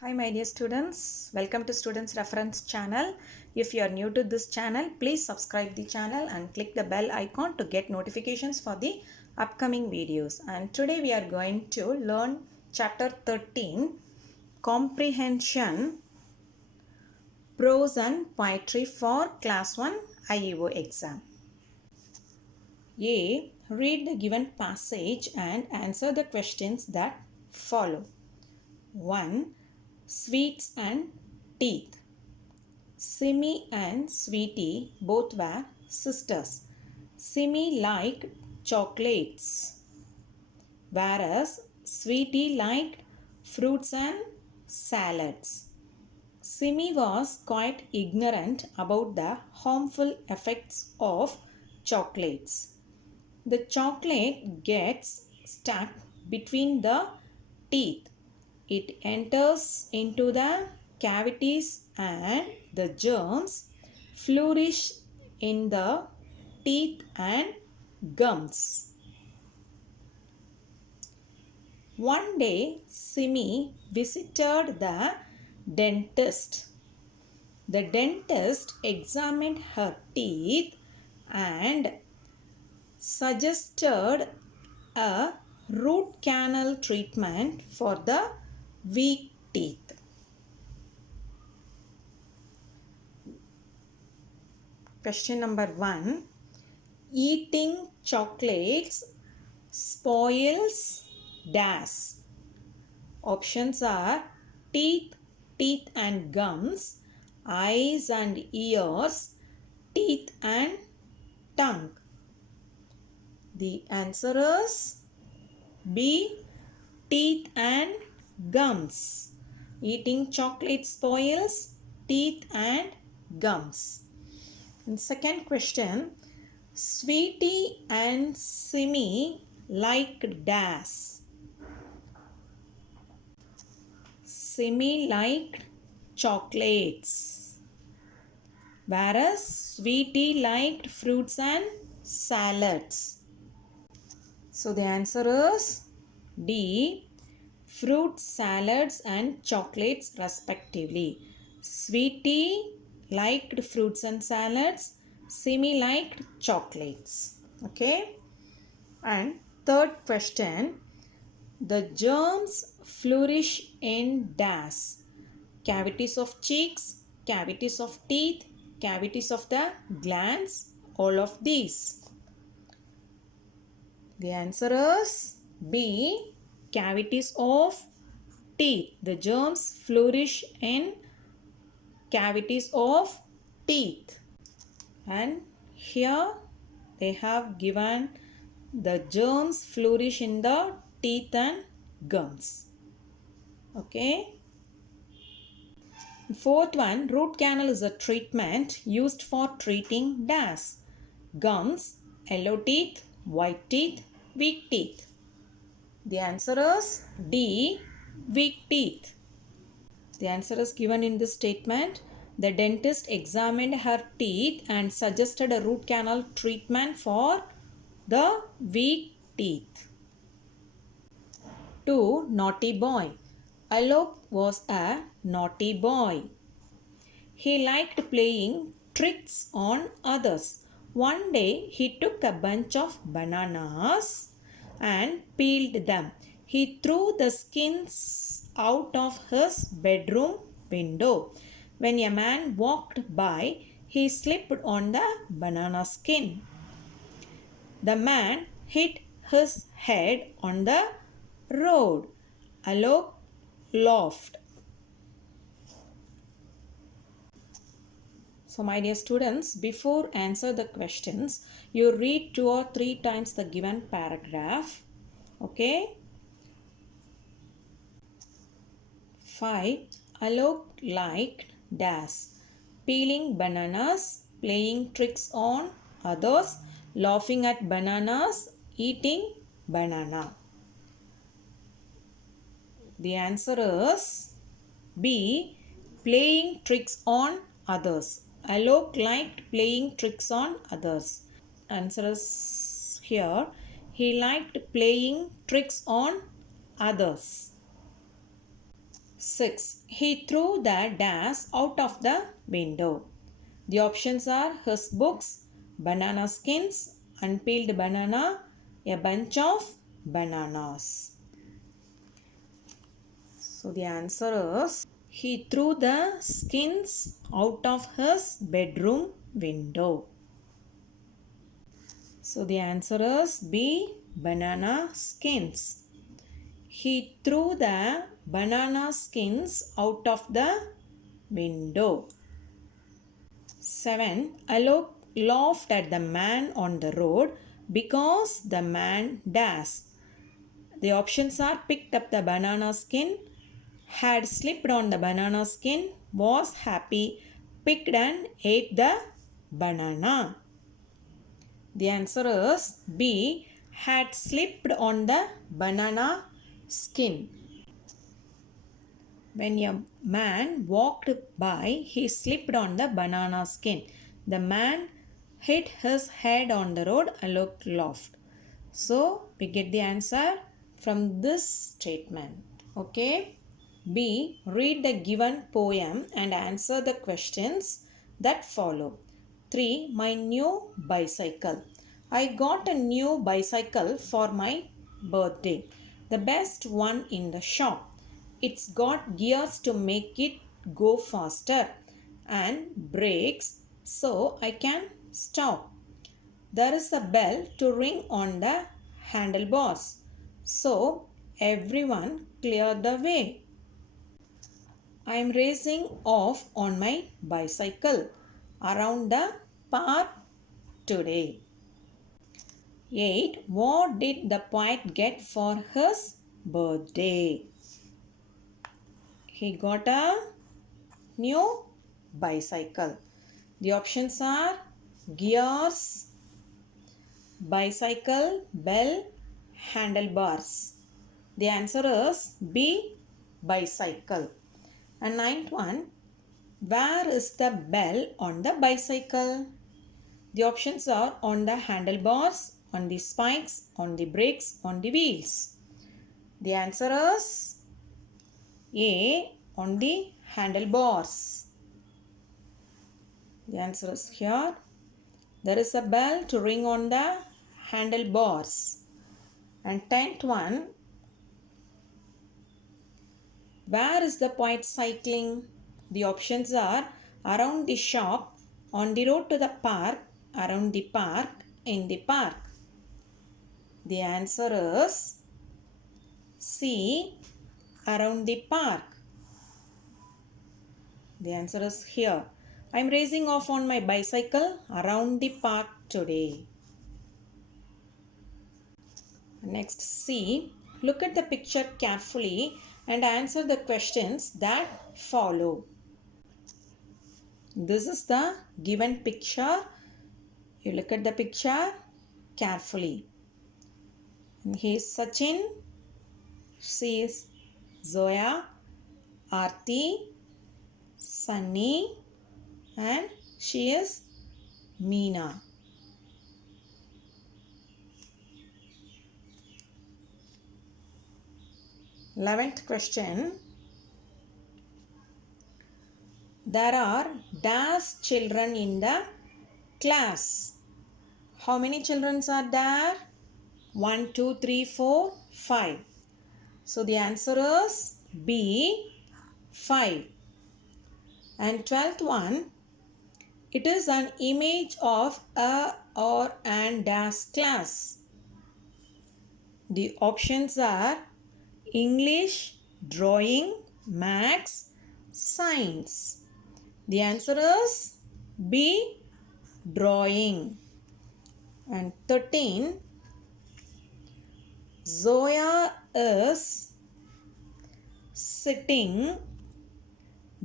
Hi my dear students, welcome to Students Reference channel. If you are new to this channel, please subscribe the channel and click the bell icon to get notifications for the upcoming videos. And today we are going to learn chapter 13, Comprehension, Prose and Poetry for Class 1 IEO exam. A. Read the given passage and answer the questions that follow. 1. Sweets and teeth. Simi and Sweetie both were sisters. Simi liked chocolates, whereas Sweetie liked fruits and salads. Simi was quite ignorant about the harmful effects of chocolates. The chocolate gets stuck between the teeth. It enters into the cavities and the germs flourish in the teeth and gums. One day, Simi visited the dentist. The dentist examined her teeth and suggested a root canal treatment for the weak teeth. Question number 1. Eating chocolates spoils dash. Options are teeth, teeth and gums, eyes and ears, teeth and tongue. The answer is B. Teeth and gums. Eating chocolate spoils teeth and gums. And second question, Sweetie and Simi liked dash. Simi liked chocolates, whereas Sweetie liked fruits and salads. So the answer is D. Fruit salads and chocolates respectively. Sweetie liked fruits and salads. Simi liked chocolates. Okay. And third question. The germs flourish in dash. Cavities of cheeks, cavities of teeth, cavities of the glands, all of these. The answer is B. Cavities of teeth. The germs flourish in cavities of teeth. And here they have given the germs flourish in the teeth and gums. Okay. Fourth one, root canal is a treatment used for treating dash. Gums, yellow teeth, white teeth, weak teeth. The answer is D. Weak teeth. The answer is given in this statement. The dentist examined her teeth and suggested a root canal treatment for the weak teeth. 2. Naughty boy. Alok was a naughty boy. He liked playing tricks on others. One day he took a bunch of bananas and peeled them. He threw the skins out of his bedroom window. When a man walked by, he slipped on the banana skin. The man hit his head on the road. Alok laughed. So my dear students, before answer the questions, you read 2 or 3 times the given paragraph. Okay. 5. Alok liked dash. Peeling bananas, playing tricks on others, laughing at bananas, eating banana. The answer is B. Playing tricks on others. Alok liked playing tricks on others. Answer is here. He liked playing tricks on others. 6. He threw the dash out of the window. The options are his books, banana skins, unpeeled banana, a bunch of bananas. So the answer is he threw the skins out of his bedroom window. So the answer is B, banana skins. He threw the banana skins out of the window. 7. Alok laughed at the man on the road because the man dashed. The options are picked up the banana skin, had slipped on the banana skin, was happy, picked and ate the banana. The answer is B, had slipped on the banana skin. When a man walked by, he slipped on the banana skin. The man hit his head on the road. Alok laughed. So, we get the answer from this statement. Okay. B. Read the given poem and answer the questions that follow. 3. My new bicycle. I got a new bicycle for my birthday. The best one in the shop. It's got gears to make it go faster and brakes so I can stop. There is a bell to ring on the handlebars. So everyone clear the way. I am racing off on my bicycle around the park today. 8. What did the poet get for his birthday? He got a new bicycle. The options are gears, bicycle, bell, handlebars. The answer is B, bicycle. And 9th one, where is the bell on the bicycle? The options are on the handlebars, on the spikes, on the brakes, on the wheels. The answer is A, on the handlebars. The answer is here. There is a bell to ring on the handlebars. And 10th one, where is the poet cycling? The options are around the shop, on the road to the park, around the park, in the park. The answer is C, around the park. The answer is here. I am racing off on my bicycle around the park today. Next, C. Look at the picture carefully and answer the questions that follow. This is the given picture. You look at the picture carefully. And he is Sachin. She is Zoya, Aarti, Sunny, and she is Meena. Eleventh question. There are dash children in the class. How many children are there? 1, 2, 3, 4, 5. So the answer is B, 5. And 12th one, it is an image of a or an dash class. The options are English, drawing, maths, science. The answer is B, drawing. And 13, Zoya is sitting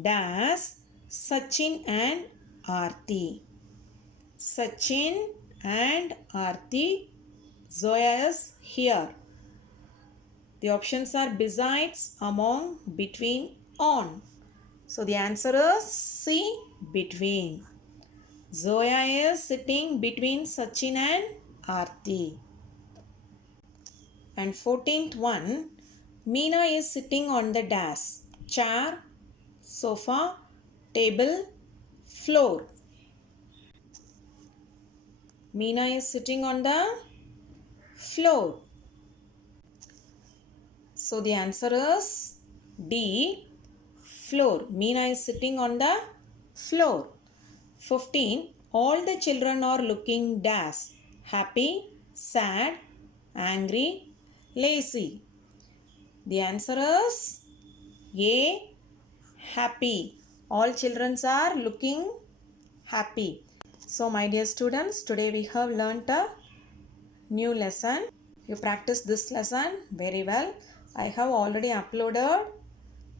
dash Sachin and Aarti. Sachin and Aarti. Zoya is here. The options are besides, among, between, on. So the answer is C, between. Zoya is sitting between Sachin and Aarti. And 14th one, Meena is sitting on the dash. chair, sofa, table, floor. Meena is sitting on the floor. So the answer is D, floor. Meena is sitting on the floor. 15. All the children are looking dash. Happy, sad, angry, lazy. The answer is A, happy. All children are looking happy. So my dear students, today we have learnt a new lesson. You practice this lesson very well. I have already uploaded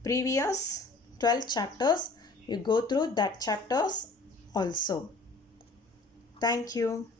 previous 12 chapters. You go through that chapters also. Thank you.